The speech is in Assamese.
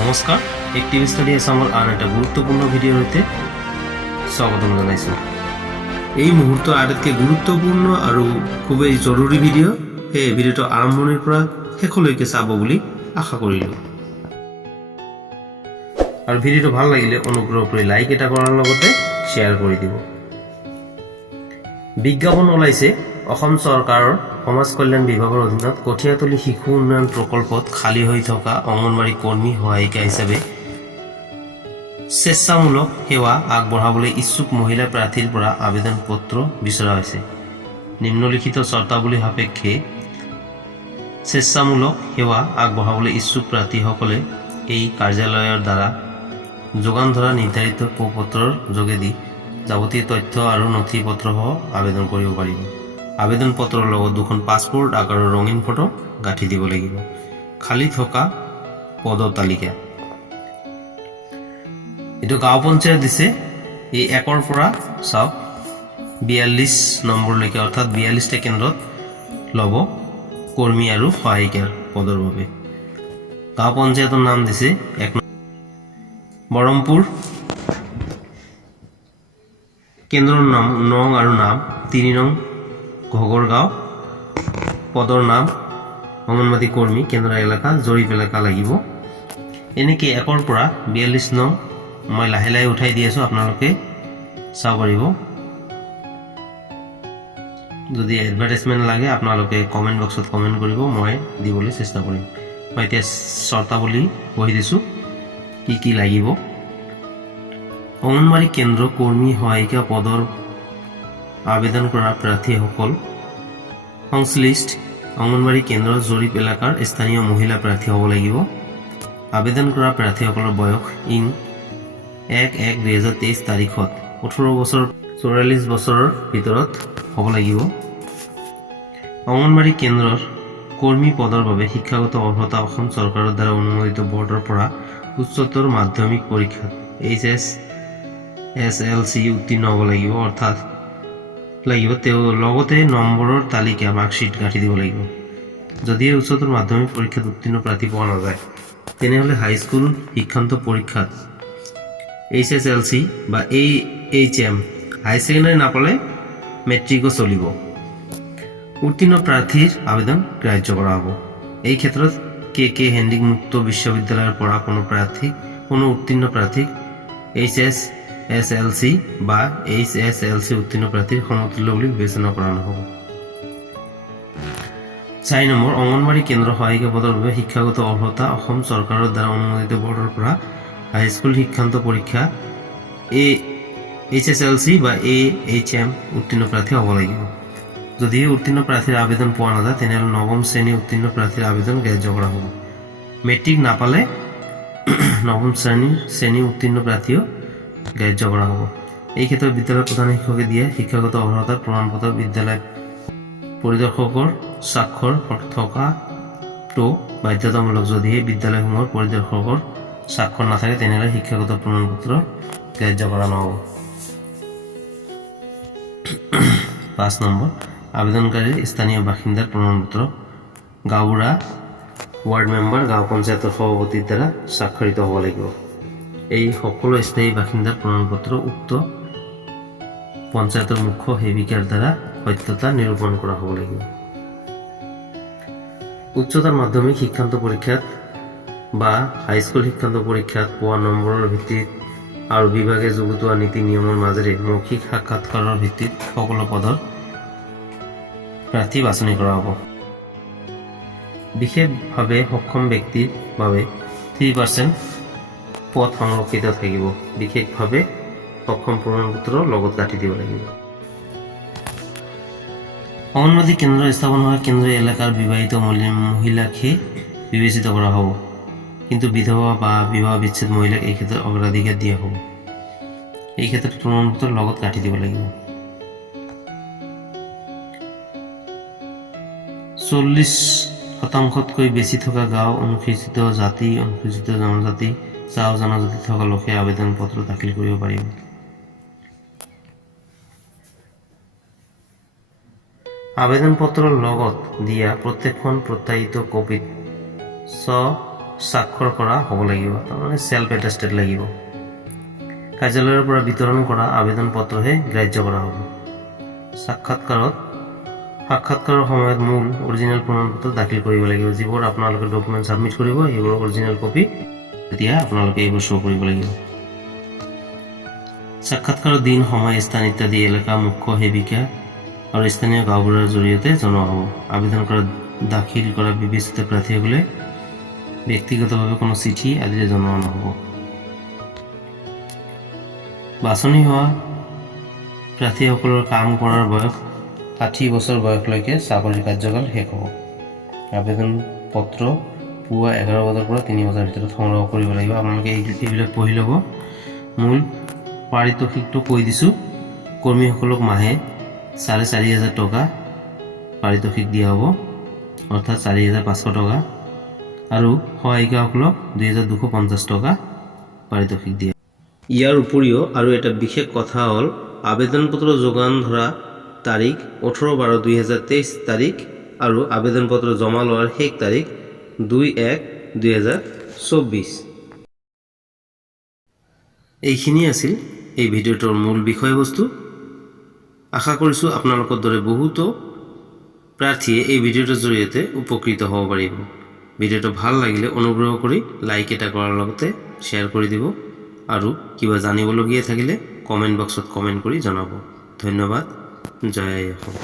নমস্কাৰ, এক্টিভ ষ্টাডি আছামৰ আন এটা গুৰুত্বপূৰ্ণ ভিডিঅ'ৰ সৈতে স্বাগতম জনাইছোঁ। এই মুহূৰ্তৰ আটাইতকৈ গুৰুত্বপূৰ্ণ আৰু খুবেই জৰুৰী ভিডিঅ', সেই ভিডিঅ'টো আৰম্ভণিৰ পৰা শেষলৈকে চাব বুলি আশা কৰিলোঁ। আৰু ভিডিঅ'টো ভাল লাগিলে অনুগ্ৰহ কৰি লাইক এটা কৰাৰ লগতে শ্বেয়াৰ কৰি দিব। বিজ্ঞাপন ওলাইছে অসম চৰকাৰৰ সমাজ কল্যাণ বিভাগৰ অধীনত কঠীয়াতলী শিশু উন্নয়ন প্ৰকল্পত খালী হৈ থকা অংগনৱাড়ী কৰ্মী সহায়িকা হিচাপে স্বেচ্ছামূলক সেৱা আগবঢ়াবলৈ ইচ্ছুক মহিলা প্ৰাৰ্থীৰ পৰা আবেদন পত্ৰ বিচৰা হৈছে। নিম্নলিখিত চৰ্তাৱলী সাপেক্ষে স্বেচ্ছামূলক সেৱা আগবঢ়াবলৈ ইচ্ছুক প্ৰাৰ্থীসকলে এই কাৰ্যালয়ৰ দ্বাৰা যোগান ধৰা নিৰ্ধাৰিত প্ৰপত্ৰৰ যোগেদি যাৱতীয় তথ্য আৰু নথি পত্ৰসহ আবেদন কৰিব পাৰিব। আবেদন পত্ৰৰ লগত দুখন পাছপোৰ্ট আকাৰৰ ৰঙীন ফটো গাঁঠি দিব লাগিব। খালী থকা পদৰ তালিকা এইটো গাঁও পঞ্চায়ত দিছে। এই 1ৰ পৰা চাওক 42 নম্বৰলৈকে, অৰ্থাৎ 42টা কেন্দ্ৰত ল'ব কৰ্মী আৰু সহায়িকাৰ পদৰ বাবে। গাঁও পঞ্চায়তৰ নাম দিছে 1 বৰমপুৰ, কেন্দ্ৰৰ নাম নং আৰু নাম 3 নং ঘগৰগাঁও, পদৰ নাম অংগনবাড়ী কৰ্মী, কেন্দ্ৰ এলেকা জৰীপ এলেকা লাগিব। এনেকৈ 1ৰ পৰা 42 নং মই লাহে লাহে উঠাই দি আছোঁ, আপোনালোকে চাব পাৰিব। যদি এডভাৰটাইজমেণ্ট লাগে আপোনালোকে কমেণ্ট বক্সত কমেণ্ট কৰিব, মই দিবলৈ চেষ্টা কৰিম। মই এতিয়া চৰ্তাৱলী পঢ়ি দিছোঁ কি কি লাগিব। অংগনবাড়ী কেন্দ্ৰ কৰ্মী সহায়িকা পদৰ আবেদন কৰা প্ৰাৰ্থীসকল সংশ্লিষ্ট অংগনবাড়ী কেন্দ্ৰৰ জৰীপ এলেকাৰ স্থানীয় মহিলা প্ৰাৰ্থী হ'ব লাগিব। আবেদন কৰা প্ৰাৰ্থীসকলৰ বয়স 1/1/2023 তাৰিখত 18 বছৰ 44 বছৰৰ ভিতৰত হ'ব লাগিব। অংগনবাড়ী কেন্দ্ৰৰ কৰ্মী পদৰ বাবে শিক্ষাগত অৰ্হতা অসম চৰকাৰৰ দ্বাৰা অনুমোদিত বৰ্ডৰ পৰা উচ্চতৰ মাধ্যমিক পৰীক্ষাত HSSLC উত্তীৰ্ণ হ'ব লাগিব, অৰ্থাৎ তেওঁ লগতে নম্বৰৰ তালিকা মাৰ্কশ্বিট গাঁঠি দিব লাগিব। যদিহে উচ্চতৰ মাধ্যমিক পৰীক্ষাত উত্তীৰ্ণ প্ৰাৰ্থী পোৱা নাযায় তেনেহ'লে হাইস্কুল শিক্ষান্ত পৰীক্ষাত HSLC বা HM হাই ছেকেণ্ডাৰী নাপালে মেট্ৰিকো চলিব। উত্তীৰ্ণ প্ৰাৰ্থীৰ আবেদন গ্ৰাহ্য কৰা হ'ব। এই ক্ষেত্ৰত KK হেণ্ডিক মুক্ত বিশ্ববিদ্যালয়ৰ পৰা কোনো উত্তীৰ্ণ প্ৰাৰ্থীক HSSLC বা HSLC উত্তীৰ্ণ প্ৰাৰ্থীৰ সমতুল্য বুলি বিবেচনা কৰা নহ'ব। 4 নম্বৰ, অংগনবাড়ী কেন্দ্ৰ সহায়িকা পদৰ বাবে শিক্ষাগত অৰ্হতা অসম চৰকাৰৰ দ্বাৰা অনুমোদিত বৰ্ডৰ পৰা হাইস্কুল শিক্ষান্ত পৰীক্ষা HSLC বা HM উত্তীৰ্ণ প্ৰাৰ্থী হ'ব লাগিব। যদিহে উত্তীৰ্ণ প্ৰাৰ্থীৰ আবেদন পোৱা নাযায় তেনেহ'লে 9ম শ্ৰেণী উত্তীৰ্ণ প্ৰাৰ্থীৰ আবেদন গ্ৰাহ্য কৰা হ'ব। মেট্ৰিক নাপালে 9ম শ্ৰেণী উত্তীৰ্ণ প্ৰাৰ্থীও গ্ৰাহ্য কৰা হ'ব। এই ক্ষেত্ৰত বিদ্যালয়ৰ প্ৰধান শিক্ষকে দিয়া শিক্ষাগত অৰ্হতাৰ প্ৰমাণপত্ৰ বিদ্যালয় পৰিদৰ্শকৰ স্বাক্ষৰ থকাটো বাধ্যতামূলক। যদিহে বিদ্যালয়সমূহৰ পৰিদৰ্শকৰ স্বাক্ষৰ নাথাকে তেনেহ'লে শিক্ষাগত প্ৰমাণপত্ৰ গ্ৰাহ্য কৰা নহ'ব। 5 নম্বৰ, আবেদনকাৰীৰ স্থানীয় বাসিন্দাৰ প্ৰমাণপত্ৰ গাঁওবুঢ়া, ৱাৰ্ড মেম্বাৰ, গাঁও পঞ্চায়তৰ সভাপতিৰ দ্বাৰা স্বাক্ষৰিত হ'ব লাগিব। এই সকলো স্থায়ী বাসিন্দাৰ প্ৰমাণপত্ৰ উক্ত পঞ্চায়তৰ মুখ্য সেৱিকাৰ দ্বাৰা সত্যতা নিৰূপণ কৰা হ'ব লাগিব। উচ্চতৰ মাধ্যমিক শিক্ষান্ত পৰীক্ষাত বা হাইস্কুল শিক্ষান্ত পৰীক্ষাত পোৱা নম্বৰৰ ভিত্তিত আৰু বিভাগে যুগুতোৱা নীতি নিয়মৰ মাজেৰে মৌখিক সাক্ষাৎকাৰৰ ভিত্তিত সকলো পদৰ প্ৰাৰ্থী বাছনি কৰা হ'ব। বিশেষভাৱে সক্ষম ব্যক্তিৰ বাবে 3% পদ সংৰক্ষিত থাকিব। বিশেষভাৱে সক্ষম প্ৰমাণপত্ৰ লগত গাঁঠি দিব লাগিব। অংগনবাড়ী কেন্দ্ৰ স্থাপন হোৱা কেন্দ্ৰীয় এলেকাৰ বিবাহিত মহিলাকহে বিবেচিত কৰা হ'ব, কিন্তু বিধৱা বা বিবাহ বিচ্ছেদ মহিলাক এই ক্ষেত্ৰত অগ্ৰাধিকাৰ দিয়া হ'ব। এই ক্ষেত্ৰত প্ৰমাণপত্ৰ লগত গাঁঠি দিব লাগিব। 40%তকৈ বেছি থকা গাঁও, অনুসূচিত জাতি, অনুসূচিত জনজাতি, চাহ জনজাতি থকা লোকে আবেদন পত্ৰ দাখিল কৰিব পাৰিব। আবেদন পত্ৰৰ লগত দিয়া প্ৰত্যেকখন প্ৰত্যায়িত কপিত স্বাক্ষৰ কৰা হ'ব লাগিব, তাৰমানে ছেল্ফ এটেষ্টেড লাগিব। কাৰ্যালয়ৰ পৰা বিতৰণ কৰা আবেদন পত্ৰহে গ্ৰাহ্য কৰা হ'ব। সাক্ষাৎকাৰৰ সময়ত মূল অৰিজিনেল প্ৰমাণপত্ৰ দাখিল কৰিব লাগিব। যিবোৰ আপোনালোকে ডকুমেণ্ট ছাবমিট কৰিব এইবোৰ অৰিজিনেল কপি, তেতিয়া আপোনালোকে এইবোৰ শ্ব' কৰিব লাগিব। সাক্ষাৎকাৰৰ দিন, সময়, স্থান ইত্যাদি এলেকা মুখ্য সেৱিকা আৰু স্থানীয় গাঁওবুঢ়াৰ জৰিয়তে জনোৱা হ'ব। আবেদন কৰা দাখিল কৰা বিবেচিত প্ৰাৰ্থীসকলে ব্যক্তিগতভাৱে কোনো চিঠি আদিৰে জনোৱা নহ'ব। বাছনি হোৱা প্ৰাৰ্থীসকলৰ কাম কৰাৰ বয়স 60 বছৰ বয়সলৈকে চাকৰিৰ কাৰ্যকাল শেষ হ'ব। আবেদন পত্ৰ পুৱা 11 বজাৰ পৰা 3 বজাৰ ভিতৰত সংগ্ৰহ কৰিব লাগিব। আপোনালোকে এইবিলাক পঢ়ি ল'ব। মূল পাৰিতোষিকটো কৈ দিছোঁ। কৰ্মীসকলক মাহে 4,500 টকা পাৰিতোষিক দিয়া হ'ব, অৰ্থাৎ 4,500 টকা, আৰু সহায়িকাসকলক 2,250 টকা পাৰিতোষিক দিয়া। ইয়াৰ উপৰিও আৰু এটা বিশেষ কথা হ'ল, আবেদন পত্ৰ যোগান ধৰা তাৰিখ 18/12/2023 তাৰিখ আৰু আবেদন পত্ৰ জমা লোৱাৰ শেষ তাৰিখ 2/1/2024। এইখিনি আছিল এই ভিডিঅ'টোৰ মূল বিষয়বস্তু। আশা কৰিছোঁ আপোনালোকৰ দৰে বহুতো প্ৰাৰ্থীয়ে এই ভিডিঅ'টোৰ জৰিয়তে উপকৃত হ'ব পাৰিব। ভিডিঅ'টো ভাল লাগিলে অনুগ্ৰহ কৰি লাইক এটা কৰাৰ লগতে শ্বেয়াৰ কৰি দিব, আৰু কিবা জানিবলগীয়া থাকিলে কমেণ্ট বক্সত কমেণ্ট কৰি জনাব। ধন্যবাদ। জয় অসম।